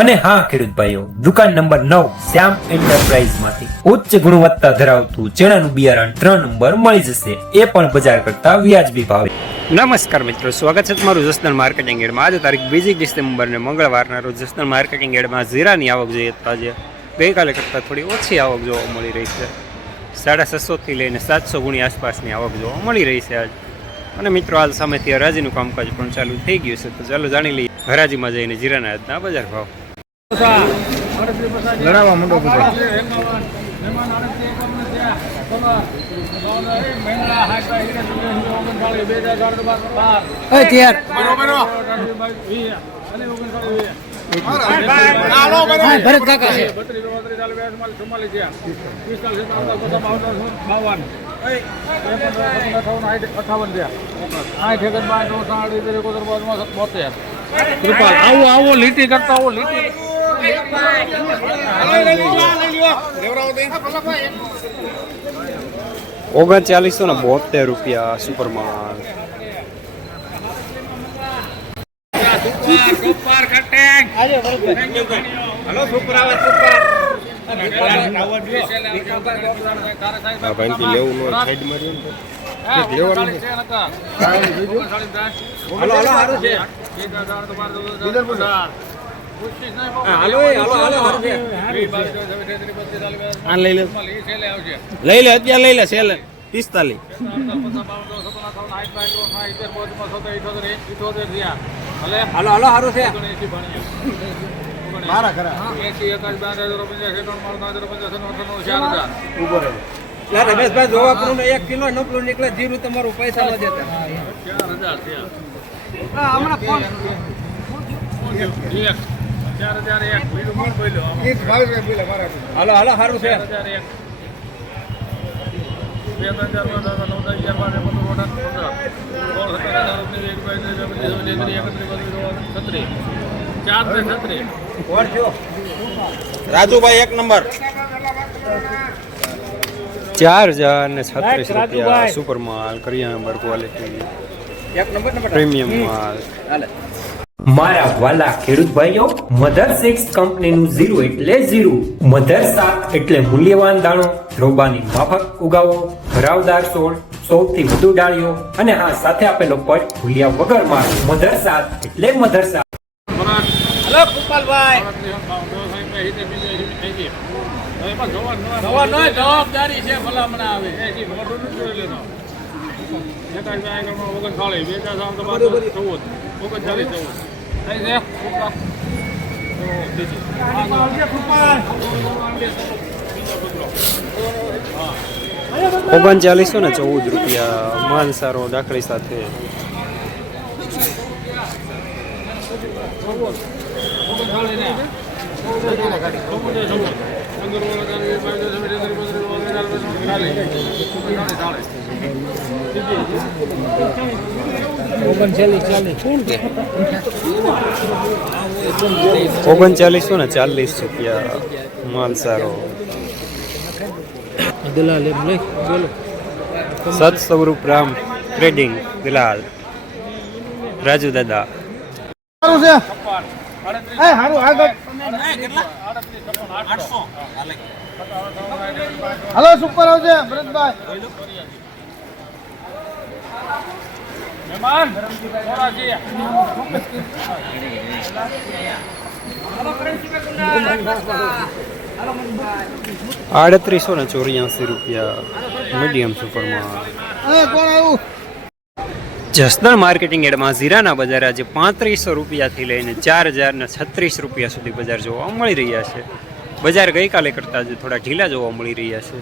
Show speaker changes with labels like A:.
A: અને હા, ખેડૂત ભાઈઓ, દુકાન નંબર નવ, શ્યામ એન્ટરપ્રાઇઝમાંથી ઉચ્ચ ગુણવત્તા ધરાવતું ચણાનું બિયારણ ત્રણ નંબર મળી જશે. એ પણ બજાર કરતા વ્યાજબી ભાવે.
B: નમસ્કાર મિત્રો, સ્વાગત છે તમારું જસનલ માર્કેટિંગ એડમાં. આજે તારીખ બીજી ડિસેમ્બર ને મંગળવારના રોજ જસનલ માર્કેટિંગ એડમાં જીરાની આવક જોઈએ તો આજે ગઈકાલે કરતાં થોડી ઓછી આવક જોવા મળી રહી છે. સાડા છસોથી લઈને સાતસો ગુણી આસપાસની આવક જોવા મળી રહી છે આજ. અને મિત્રો, હાલ સામેથી હરાજીનું કામકાજ પણ ચાલુ થઈ ગયું છે. તો ચાલો જાણી લઈએ હરાજીમાં જઈને જીરાના આજના બજાર ભાવ.
C: લડાવવા માંડો બધા
D: ભરત કાકા છે.
C: આવો આવો લીટી કરતા આવો લીટી.
B: ઓગણચાલીસો ને બોતેર રૂપિયા સુપરમાં
C: આ ભાઈ લેવું નો સાઈડ લેવાનું લે લઈ લે. અત્યારે લઈ લે સેલ પિસ્તાલીસ.
D: હાલો હાલો સારું છે. રમેશભાઈ જોવા કરું એક કિલો નકલું નીકળે જીરું તમારું પૈસા ન દેતા. હમણાં ફોન. હાલો હાલો સારું છે
C: રાજુભાઈ એક નંબર
B: ચાર હજાર ને છત્રીસ રૂપિયા સુપર માલ કરિયાણા નંબર ક્વોલિટી
D: એક નંબર નંબર
B: પ્રીમિયમ માલ
D: હાલે
A: મારા વાલા ખેડૂત ભાઈઓ મધર સિક્સ કંપનીનું ઝીરો એટલે ઝીરો. મધર સાત એટલે મૂલ્યવાન દાણો રોબાની માફક ઉગાવો, ભરાવદાર છોડ સૌથી વધુ ડાળીઓ અને હા સાથે આપેલો પટ ભૂલ્યા વગર માર. મધર સાત એટલે મધર સાત.
D: હલો નવા જવાબદારી છે ભલામણ આવે.
B: ઓગણચાલીસો ને ચૌદ રૂપિયા માલ સારો દાખલી સાથે ઓગણચાલીસો ને ચાલીસ રૂપિયા માલ સારો.
D: દલાલ એમ લઈ બોલો.
B: સત રામ ટ્રેડિંગ દલાલ. રાજુ દાદા.
C: સારું છે? એ આગળ. હાલો સુપર આવશે ભરતભાઈ.
D: મહેમાન
B: આડત્રીસો ને ચોર્યાસી રૂપિયા મીડિયમ સુપરમાં. જસદણ માર્કેટિંગ એડમાં ઝીરાના બજાર આજે પાંત્રીસો રૂપિયાથી લઈને ચાર હજારને છત્રીસ રૂપિયા સુધી બજાર જોવા મળી રહ્યા છે. બજાર ગઈકાલે કરતાં આજે થોડા ઢીલા જોવા મળી રહ્યા છે.